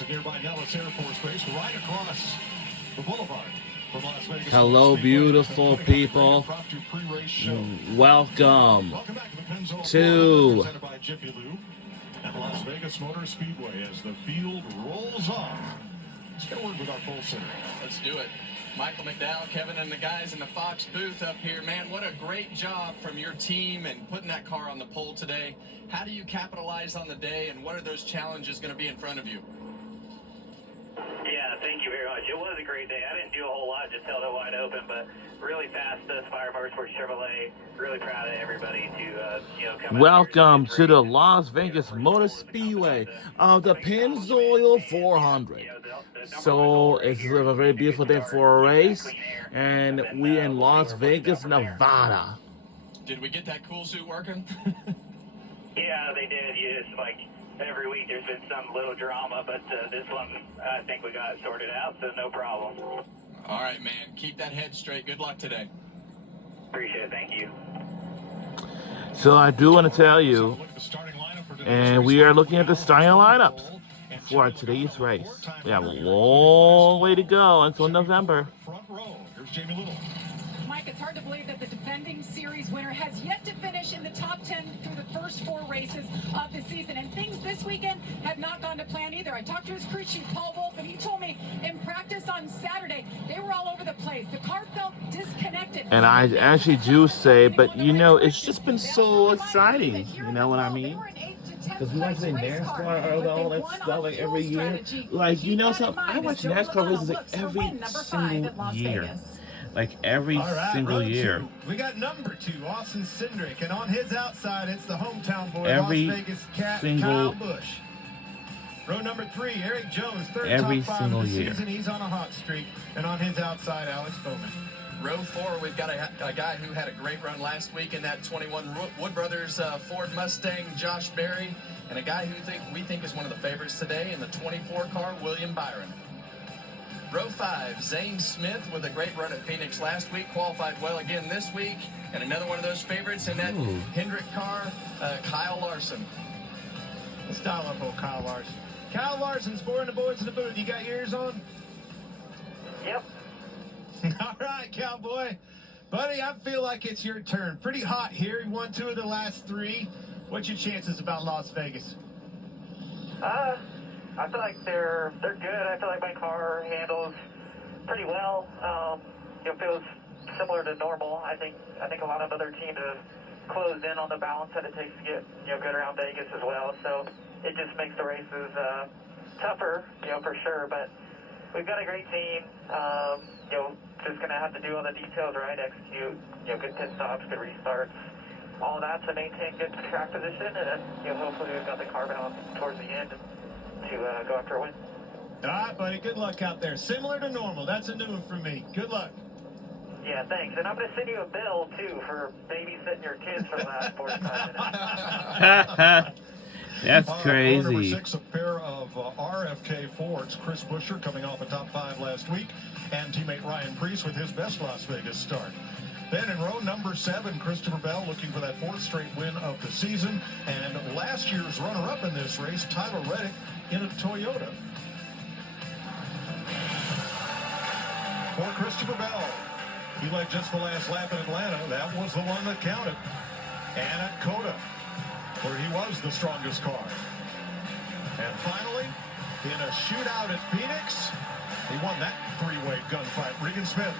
It's a nearby Nellis Air Force Base right across the boulevard from Las Vegas. Hello, beautiful people. Welcome Welcome back to the Pennzoil to presented by Jiffy Lube at Las Vegas Motorspeedway as the field rolls on. Let's get a word with our pole sitter. Let's do it. Michael McDowell, Kevin, and the guys in the Fox booth up here. Man, what a great job from your team and putting that car on the pole today. How do you capitalize on the day, and what are those challenges going to be in front of you? Yeah, thank you very much. It was a great day. I didn't do a whole lot, just held it wide open, but really fast Fire Motorsports Chevrolet. Really proud of everybody to come out. Welcome to the Las Vegas Motorspeedway of the Pennzoil 400. So it's a very beautiful day for a race, and we're in Las Vegas, Nevada. Did we get that cool suit working? Yeah, they did. You just like every week there's been some little drama, but this one I think we got it sorted out, so no problem. All right, man. Keep that head straight. Good luck today. Appreciate it. Thank you. So I do want to tell you, and we are looking at the starting lineups for today's race. We have a long way to go until November. Front row. Here's Jamie Little. Mike, it's hard to believe that the defending series winner has yet to finish in the top 10 through the first 4 races of the season. And things this weekend have not gone to plan either. I talked to his crew chief, Paul Wolf, and he told me in practice on Saturday, they were all over the place. The car felt disconnected. And I actually do say, but you know, it's just been so exciting. You know what I mean? Because we watch the NASCAR and all that stuff like every year. Like, you know something? I watch NASCAR races like every single year. Like every single year. We got number 2, Austin Cindric, and on his outside, it's the hometown boy, Every Las Vegas cat, single- Kyle Busch. Row number 3, Eric Jones, third Every top 5 single of the year. season. He's on a hot streak, and on his outside, Alex Bowman. Row 4, we've got a guy who had a great run last week in that 21 Wood Brothers Ford Mustang, Josh Berry, and a guy who we think is one of the favorites today in the 24 car, William Byron. Row 5, Zane Smith with a great run at Phoenix last week, qualified well again this week, and another one of those favorites in that Hendrick car, Kyle Larson. Let's dial up old Kyle Larson. Kyle Larson's boring the boys in the booth. You got your ears on? Yep. All right, cowboy. Buddy, I feel like it's your turn. Pretty hot here. You won 2 of the last 3. What's your chances about Las Vegas? I feel like they're good. I feel like my car handles pretty well. It feels similar to normal. I think a lot of other teams have closed in on the balance that it takes to get good around Vegas as well. So it just makes the races tougher, for sure. But we've got a great team. Just gonna have to do all the details right, execute good pit stops, good restarts, all that to maintain good track position, and then hopefully we've got the car balance towards the end to go after a win. All right, buddy. Good luck out there. Similar to normal. That's a new one for me. Good luck. Yeah, thanks. And I'm going to send you a bill, too, for babysitting your kids for the last 45 minutes. That's Number crazy. 6, a pair of RFK Fords. Chris Buescher coming off a top 5 last week, and teammate Ryan Preece with his best Las Vegas start. Then in row number 7, Christopher Bell looking for that 4th straight win of the season, and last year's runner-up in this race, Tyler Reddick, in a Toyota. For Christopher Bell, he led just the last lap in Atlanta. That was the one that counted. And at Coda, where he was the strongest car. And finally, in a shootout at Phoenix, he won that 3-way gunfight. Regan Smith.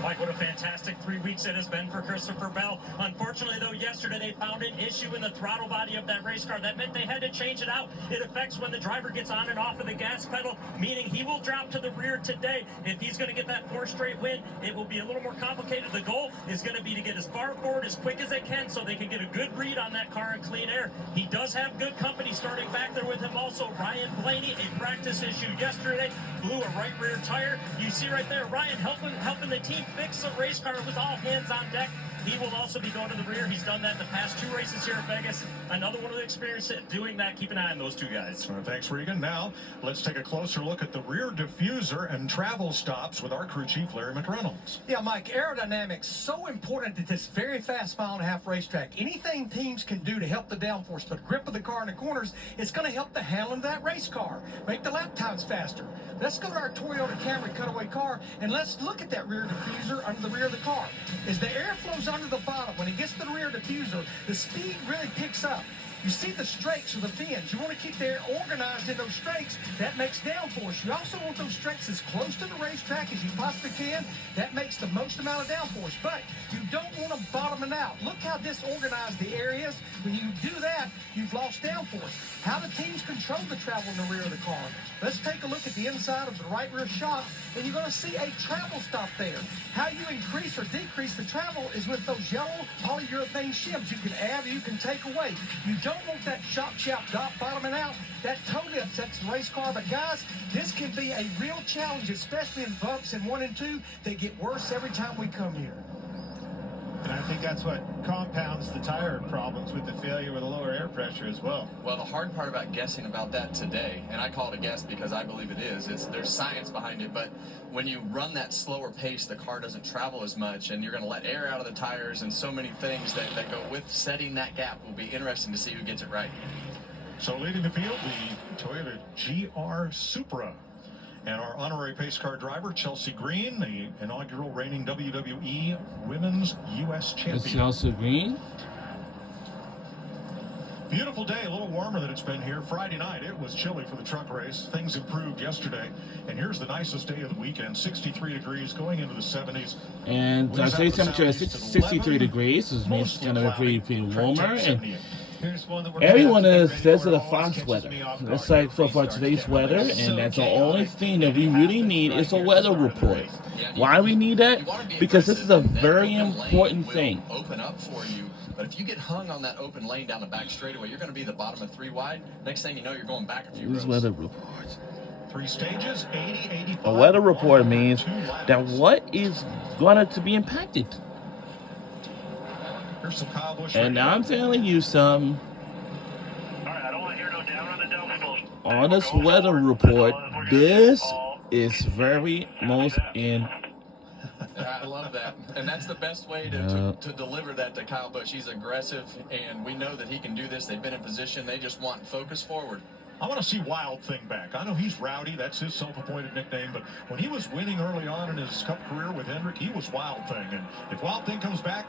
Mike, what a fantastic 3 weeks it has been for Christopher Bell. Unfortunately, though, yesterday they found an issue in the throttle body of that race car. That meant they had to change it out. It affects when the driver gets on and off of the gas pedal, meaning he will drop to the rear today. If he's going to get that 4th straight win, it will be a little more complicated. The goal is going to be to get as far forward as quick as they can so they can get a good read on that car in clean air. He does have good company starting back there with him also. Ryan Blaney, a practice issue yesterday, blew a right rear tire. You see right there, Ryan helping the team fix the race car. It was all hands on deck. He will also be going to the rear. He's done that the past 2 races here at Vegas. Another one with experience at doing that. Keep an eye on those 2 guys. Thanks, Regan. Now, let's take a closer look at the rear diffuser and travel stops with our crew chief, Larry McReynolds. Yeah, Mike, aerodynamics so important at this very fast mile-and-a-half racetrack. Anything teams can do to help the downforce, but grip of the car in the corners, it's going to help the handling of that race car, make the lap times faster. Let's go to our Toyota Camry cutaway car, and let's look at that rear diffuser under the rear of the car. As the air flows under the bottom, when it gets to the rear diffuser, the speed really picks up. You see the strakes or the fins. You want to keep the air organized in those strakes. That makes downforce. You also want those strakes as close to the racetrack as you possibly can. That makes the most amount of downforce. But you don't want them bottoming out. Look how disorganized the air is. When you do that, you've lost downforce. How do teams control the travel in the rear of the car? Let's take a look at the inside of the right rear shock, and you're going to see a travel stop there. How you increase or decrease the travel is with those yellow polyurethane shims. You can add or you can take away. You don't want that shock shaft dot bottoming out. That totally upsets the race car. But guys, this can be a real challenge, especially in bumps in 1 and 2. They get worse every time we come here. And I think that's what compounds the tire problems with the failure with the lower air pressure as well. Well, the hard part about guessing about that today, and I call it a guess because I believe it is there's science behind it, but when you run that slower pace, the car doesn't travel as much, and you're going to let air out of the tires, and so many things that go with setting that gap. Will be interesting to see who gets it right. So leading the field, the Toyota GR Supra. And our honorary pace car driver, Chelsea Green, the inaugural reigning WWE Women's U.S. Champion. It's Chelsea Green. Beautiful day, a little warmer than it's been here. Friday night, it was chilly for the truck race. Things improved yesterday. And here's the nicest day of the weekend, 63 degrees going into the 70s. And today's temperature is 63 degrees, which means it's going to be pretty warmer. And everyone says it's a Fox weather. That's like for today's weather, and that's the only thing that we really need is a weather report. Why do we need that? Because this is a very important thing. Open up for you, but if you get hung on that open lane down the back straightaway, you're going to be the bottom of 3 wide. Next thing you know, you're going back a few rows. This weather report. 3 stages, 80, 85. A weather report means that what is going to be impacted. And I'm telling you some. On this weather report, this is very most in. I love that. And that's the best way to deliver that to Kyle Busch. He's aggressive, and we know that he can do this. They've been in position. They just want focus forward. I want to see Wild Thing back. I know he's Rowdy. That's his self-appointed nickname. But when he was winning early on in his Cup career with Hendrick, he was Wild Thing. And if Wild Thing comes back,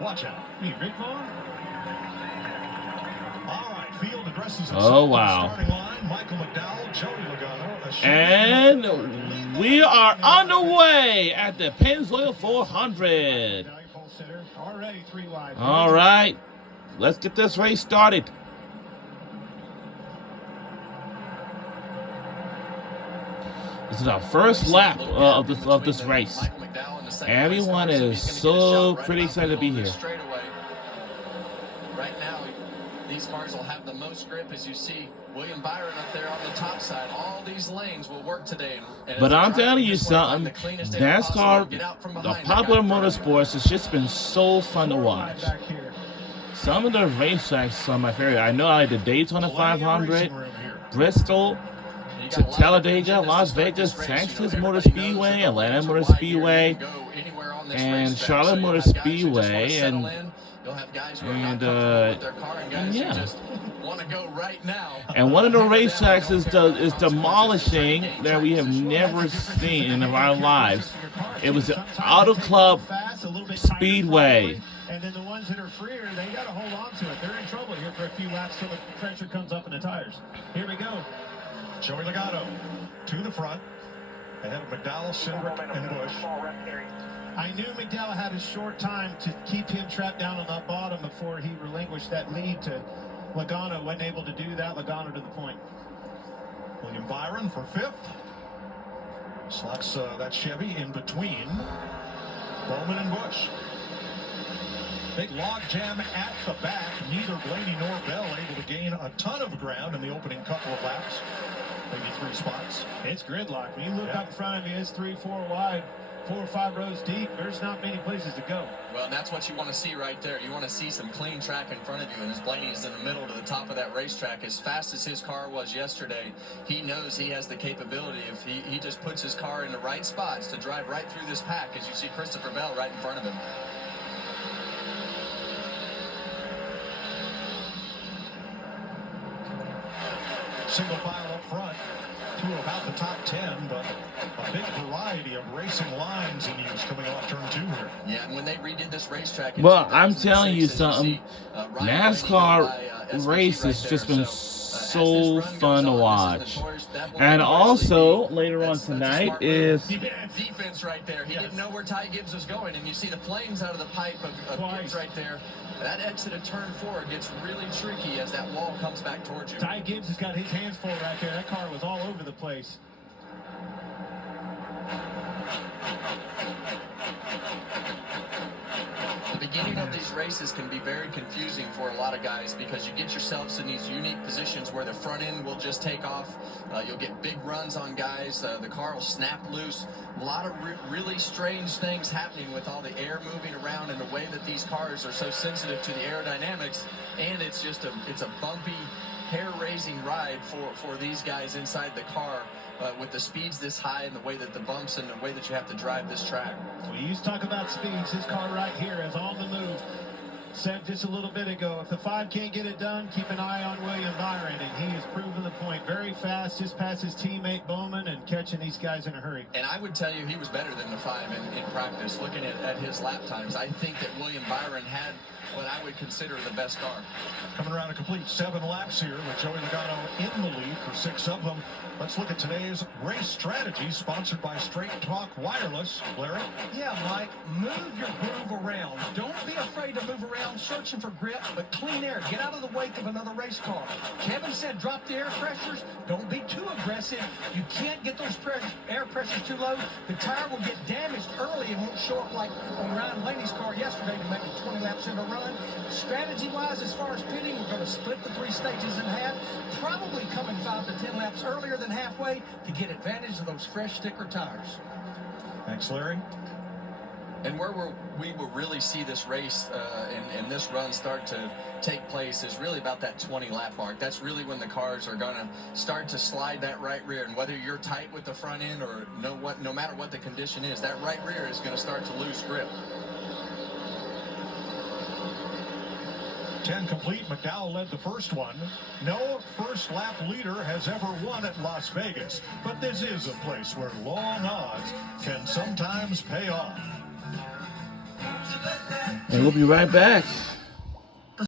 watch out. Rick Vaughn? All right, field addresses oh, wow. starting line. Michael McDowell, Joey Logano. And we are underway at the Pennzoil 400. Already 3 wide. All right, let's get this race started. This is our first lap of this race. Everyone is so pretty excited to be here. Right now, these cars will have the most grip, as you see William Byron up there on the top side. All these lanes will work today. But I'm telling you something, NASCAR, the popular motorsports, has just been so fun to watch. Some of the racetracks are my favorite. I know I like the Daytona 500, Bristol, to Talladega, Las Vegas, Texas Motorspeedway, Atlanta Motorspeedway, and Charlotte Motorspeedway, and yeah. And one of the racetracks is demolishing that we have never seen in our lives. It was the Auto Club Speedway. And then the ones that are freer, they got to hold on to it. They're in trouble here for a few laps till the pressure comes up in the tires. Here we go. Joey Logano to the front, ahead of McDowell, Silver, and Busch. I knew McDowell had a short time to keep him trapped down on that bottom before he relinquished that lead to Logano. Wasn't able to do that. Logano to the point. William Byron for 5th. Slots that Chevy in between Bowman and Busch. Big log jam at the back. Neither Blaney nor Bell able to gain a ton of ground in the opening couple of laps. Maybe 3 spots. It's gridlock. When you look up in front of you, it's 3-4 wide. 4 or 5 rows deep, there's not many places to go. Well, and that's what you want to see right there. You want to see some clean track in front of you, and as Blaney is in the middle to the top of that racetrack, as fast as his car was yesterday, he knows he has the capability, if he just puts his car in the right spots, to drive right through this pack, as you see Christopher Bell right in front of him. Single file up front to about the top 10, but a big variety of racing lines in use coming off turn 2 here. Yeah, and when they redid this racetrack in Well, I'm 2006, telling you as something. see, Ryan Blaney NASCAR by, SVG race right has there. just been so as this run fun to goes on, watch. this is notorious. That will And notoriously also, be- later on that's a tonight smart move. is... Defense right there. He didn't know where Ty Gibbs was going, and you see the flames out of the pipe of Gibbs right there. That exit of turn 4 gets really tricky as that wall comes back towards you. Ty Gibbs has got his hands full right there. That car was all over the place. The beginning of these races can be very confusing for a lot of guys because you get yourselves in these unique positions where the front end will just take off. You'll get big runs on guys. The car will snap loose. A lot of really strange things happening with all the air moving around and the way that these cars are so sensitive to the aerodynamics. And it's just it's a bumpy, hair-raising ride for these guys inside the car with the speeds this high and the way that the bumps and the way that you have to drive this track. We used to talk about speeds. This car right here is on the move. Said just a little bit ago, if the 5 can't get it done, keep an eye on William Byron, and he has proven the point. Very fast, just past his teammate Bowman and catching these guys in a hurry. And I would tell you he was better than the 5 in practice. Looking at his lap times, I think that William Byron had what I would consider the best car. Coming around a complete 7 laps here with Joey Logano in the lead for 6 of them. Let's look at today's race strategy, sponsored by Straight Talk Wireless. Larry? Yeah, Mike, move your groove around. Don't be afraid to move around searching for grip, but clean air. Get out of the wake of another race car. Kevin said drop the air pressures. Don't be too aggressive. You can't get those air pressures too low. The tire will get damaged early and won't show up like on Ryan Blaney's car yesterday to make it 20 laps in a run. Strategy-wise, as far as pitting, we're going to split the 3 stages in half, probably coming 5 to 10 laps earlier than halfway to get advantage of those fresh sticker tires. Thanks, Larry. And where we will really see this race and this run start to take place is really about that 20 lap mark. That's really when the cars are going to start to slide that right rear. And whether you're tight with the front end or no matter what the condition is, that right rear is going to start to lose grip. 10 complete. McDowell led the first one. No first lap leader has ever won at Las Vegas, but this is a place where long odds can sometimes pay off. And we'll be right back.